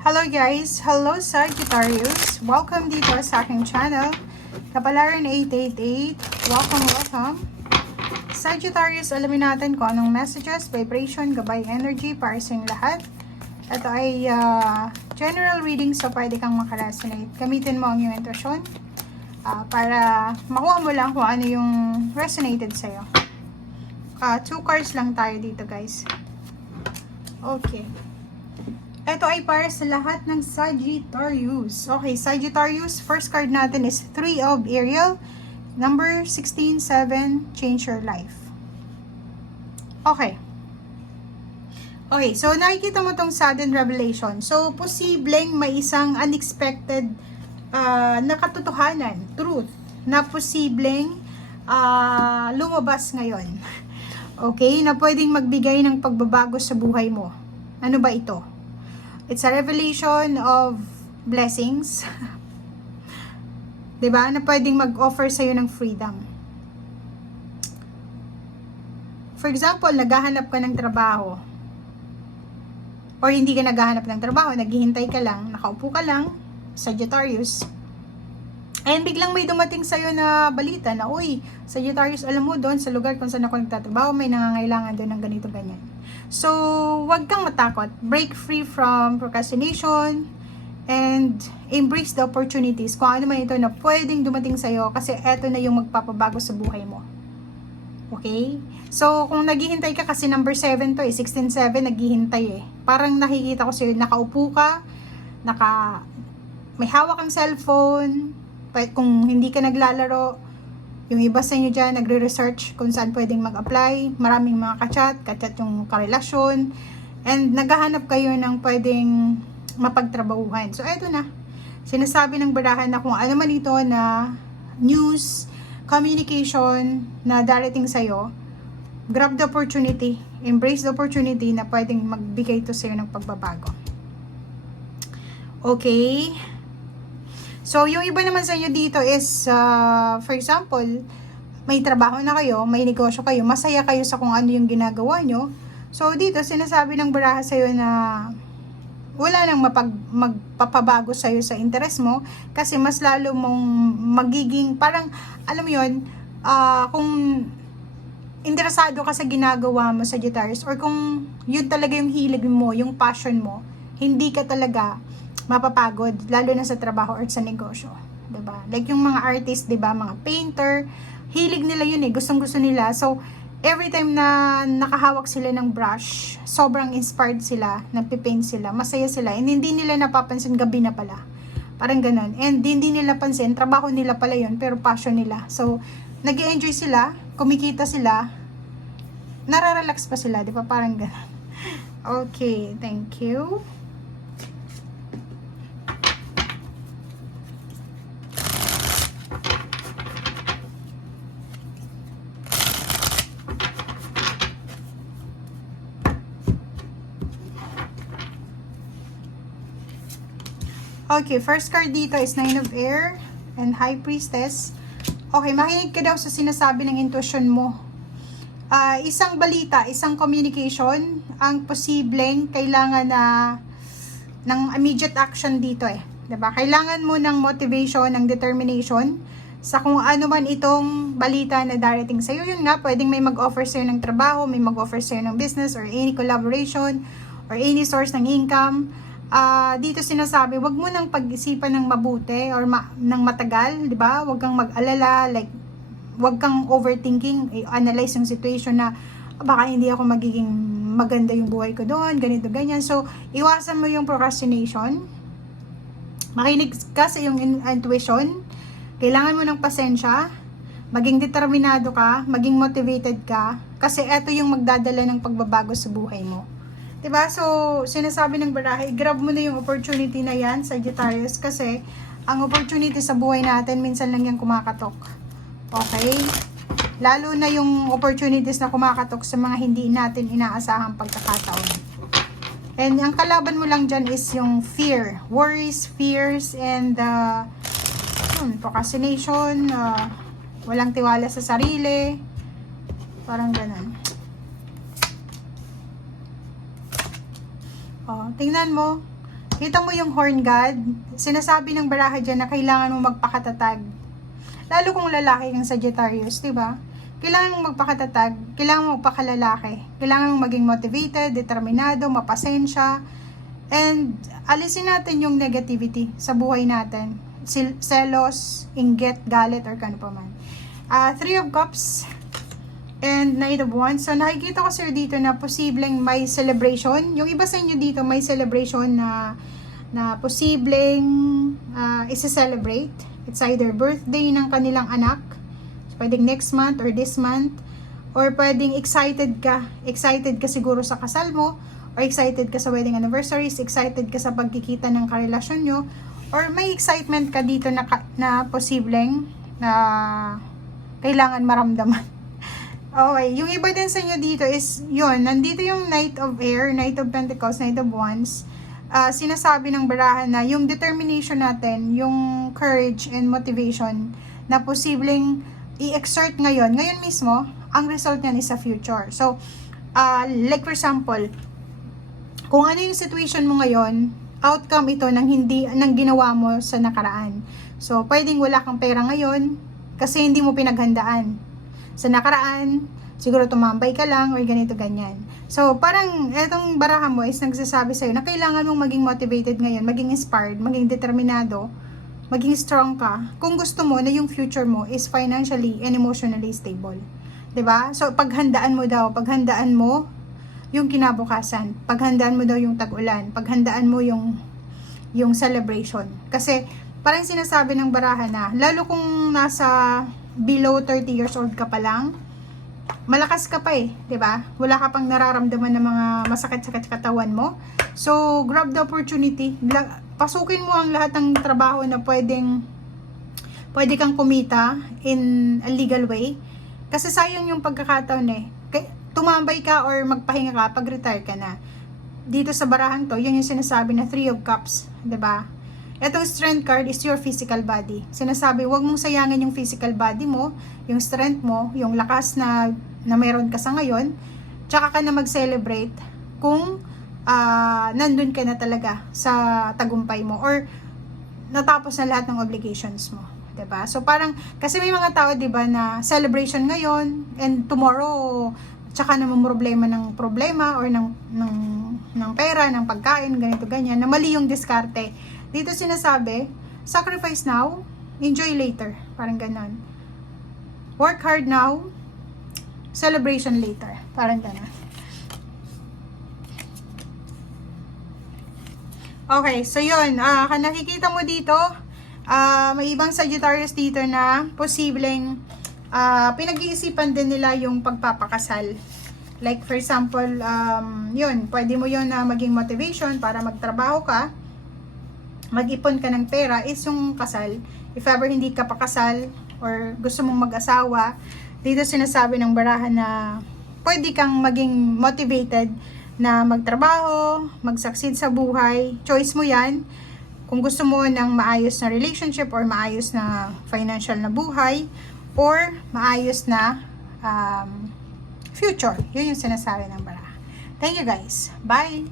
Hello guys! Hello Sagittarius! Welcome dito sa aking channel. Kapalaran 888. Welcome! Sagittarius, alamin natin kung anong messages, vibration, gabay, energy para sa inyong lahat. Ito ay general reading, so pwede kang makaresonate. Gamitin mo ang iyong intuition para makuha mo lang kung ano yung resonated sa'yo. 2 cards lang tayo dito guys. Okay. Ito ay para sa lahat ng Sagittarius. Okay, Sagittarius, first card natin is 3 of Ariel. Number 16, 7, change your life. Okay. Okay, so nakikita mo tong sudden revelation. So, posibleng may isang unexpected na katotohanan, truth, na posibleng lumabas ngayon. Okay, na pwedeng magbigay ng pagbabago sa buhay mo. Ano ba ito? It's a revelation of blessings. 'Di ba? Na pwedeng mag-offer sa iyo ng freedom. For example, naghahanap ka ng trabaho. Or hindi ka naghahanap ng trabaho, naghihintay ka lang, nakaupo ka lang, Sagittarius. And biglang may dumating sa iyo na balita na, uy, Sagittarius, alam mo doon sa lugar kung saan ako nagtatrabaho, may nangangailangan doon ng ganito ganyan. So, wag kang matakot. Break free from procrastination and embrace the opportunities. Kung ano man ito na pwedeng dumating sa'yo kasi eto na yung magpapabago sa buhay mo. Okay? So, kung naghihintay ka kasi number 7 to 16-7 naghihintay Parang nakikita ko sa'yo, nakaupo ka, may hawak kang cellphone, kung hindi ka naglalaro, yung iba sa inyo dyan, nagre-research kung saan pwedeng mag-apply. Maraming mga kachat yung karelasyon. And naghahanap kayo ng pwedeng mapagtrabahuhan. So, eto na. Sinasabi ng barahan na kung ano man ito na news, communication na darating sa'yo, grab the opportunity. Embrace the opportunity na pwedeng magbigay ito sa'yo ng pagbabago. Okay? So, yung iba naman sa inyo dito is, for example, may trabaho na kayo, may negosyo kayo, masaya kayo sa kung ano yung ginagawa nyo. So, dito, sinasabi ng baraha sa'yo na wala nang magpapabago sa'yo sa interest mo kasi mas lalo mong magiging, parang, alam mo yun, kung interesado ka sa ginagawa mo sa Sagittarius or kung yun talaga yung hilig mo, yung passion mo, hindi ka talaga mapapagod, lalo na sa trabaho or sa negosyo. Diba? Like yung mga artist, diba? Mga painter, hilig nila yun gustong-gusto nila. So, every time na nakahawak sila ng brush, sobrang inspired sila, nagpipaint sila, masaya sila, and hindi nila napapansin gabi na pala. Parang ganun. And hindi nila pansin, trabaho nila pala yun, pero passion nila. So, nag-enjoy sila, kumikita sila, nararelax pa sila, diba? Parang ganun. Okay, thank you. Okay, first card dito is 9 of Air and High Priestess. Okay, makinig ka daw sa sinasabi ng intuition mo. Isang balita, isang communication, ang posibleng kailangan ng immediate action dito Diba? Kailangan mo ng motivation, ng determination sa kung ano man itong balita na darating sa'yo. Yun nga, pwedeng may mag-offer sa'yo ng trabaho, may mag-offer sa'yo ng business or any collaboration or any source ng income. Dito sinasabi, wag mo nang pag-isipan ng mabuti or ng matagal, di ba? Wag kang mag-alala, like, wag kang overthinking, analyze yung situation na baka hindi ako magiging maganda yung buhay ko doon, ganito, ganyan. So, iwasan mo yung procrastination. Makinig ka sa yung intuition. Kailangan mo ng pasensya. Maging determinado ka, maging motivated ka, kasi eto yung magdadala ng pagbabago sa buhay mo. Diba? So, sinasabi ng barahe, grab mo na yung opportunity na yan, Sagittarius, kasi ang opportunity sa buhay natin, minsan lang yan kumakatok. Okay? Lalo na yung opportunities na kumakatok sa mga hindi natin inaasahang pagkakataon. And ang kalaban mo lang dyan is yung fear, worries, fears, and procrastination, walang tiwala sa sarili, parang ganun. Tingnan mo, Kita mo yung Horn God, sinasabi ng baraha dyan na kailangan mo magpakatatag. Lalo kung lalaki kang Sagittarius, di ba? Kailangan mong magpakatatag, kailangan mong magpakalalaki, kailangan mong maging motivated, determinado, mapasensya, and alisin natin yung negativity sa buhay natin. Selos, inggit, galit, or kano pa man. Three of Cups and Knight of Wands. So nakikita ko sir dito na posibleng may celebration. Yung iba sa inyo dito may celebration na posibleng isi-celebrate. It's either birthday ng kanilang anak, so, pwedeng next month or this month, or pwedeng excited ka siguro sa kasal mo, or excited ka sa wedding anniversaries, excited ka sa pagkikita ng karelasyon nyo, or may excitement ka dito na posibleng kailangan maramdaman. Okay, yung iba din sa inyo dito is, yun, nandito yung Knight of Air, Knight of Pentacles, Knight of Wands. Sinasabi ng barahan na yung determination natin, yung courage and motivation na posibleng i-exert ngayon mismo, ang result niyan is sa future. So, like for example, kung ano yung situation mo ngayon, outcome ito ng ginawa mo sa nakaraan. So, pwedeng wala kang pera ngayon kasi hindi mo pinaghandaan. Sa nakaraan, siguro tumambay ka lang or ganito ganyan. So, parang etong baraha mo is nagsasabi sa'yo na kailangan mong maging motivated ngayon, maging inspired, maging determinado, maging strong ka kung gusto mo na yung future mo is financially and emotionally stable. 'Di ba? So, paghandaan mo yung kinabukasan, paghandaan mo daw yung tag-ulan, paghandaan mo yung celebration. Kasi, parang sinasabi ng baraha na, lalo kung nasa below 30 years old ka pa lang, malakas ka pa 'di ba? Wala ka pang nararamdaman ng mga masakit-sakit sa katawan mo. So, grab the opportunity. Pasukin mo ang lahat ng trabaho na pwede kang kumita in a legal way. Kasi sayang yung pagkakataon tumambay ka or magpahinga ka pag retire ka na. Dito sa barahan to, yun yung sinasabi na Three of Cups, 'di ba? Etong strength card is your physical body. Sinasabi, huwag mong sayangin yung physical body mo, yung strength mo, yung lakas na meron ka sa ngayon, tsaka ka na mag-celebrate kung nandun ka na talaga sa tagumpay mo or natapos na lahat ng obligations mo. 'Di ba? So parang, kasi may mga tao 'di ba na celebration ngayon and tomorrow tsaka na problema or ng pera, ng pagkain, ganito ganyan, na mali yung diskarte. Dito sinasabi, sacrifice now, enjoy later. Parang ganon. Work hard now, celebration later. Parang ganon. Okay, so yun. Nakikita mo dito, may ibang Sagittarius dito na posibleng pinag-iisipan din nila yung pagpapakasal. Like for example, yun, pwede mo yun na maging motivation para magtrabaho ka, mag-ipon ka ng pera is yung kasal. If ever hindi ka pakasal or gusto mong mag-asawa, dito sinasabi ng barahan na pwede kang maging motivated na magtrabaho, mag-succeed sa buhay. Choice mo yan. Kung gusto mo ng maayos na relationship or maayos na financial na buhay or maayos na future. Yun yung sinasabi ng baraha. Thank you guys. Bye!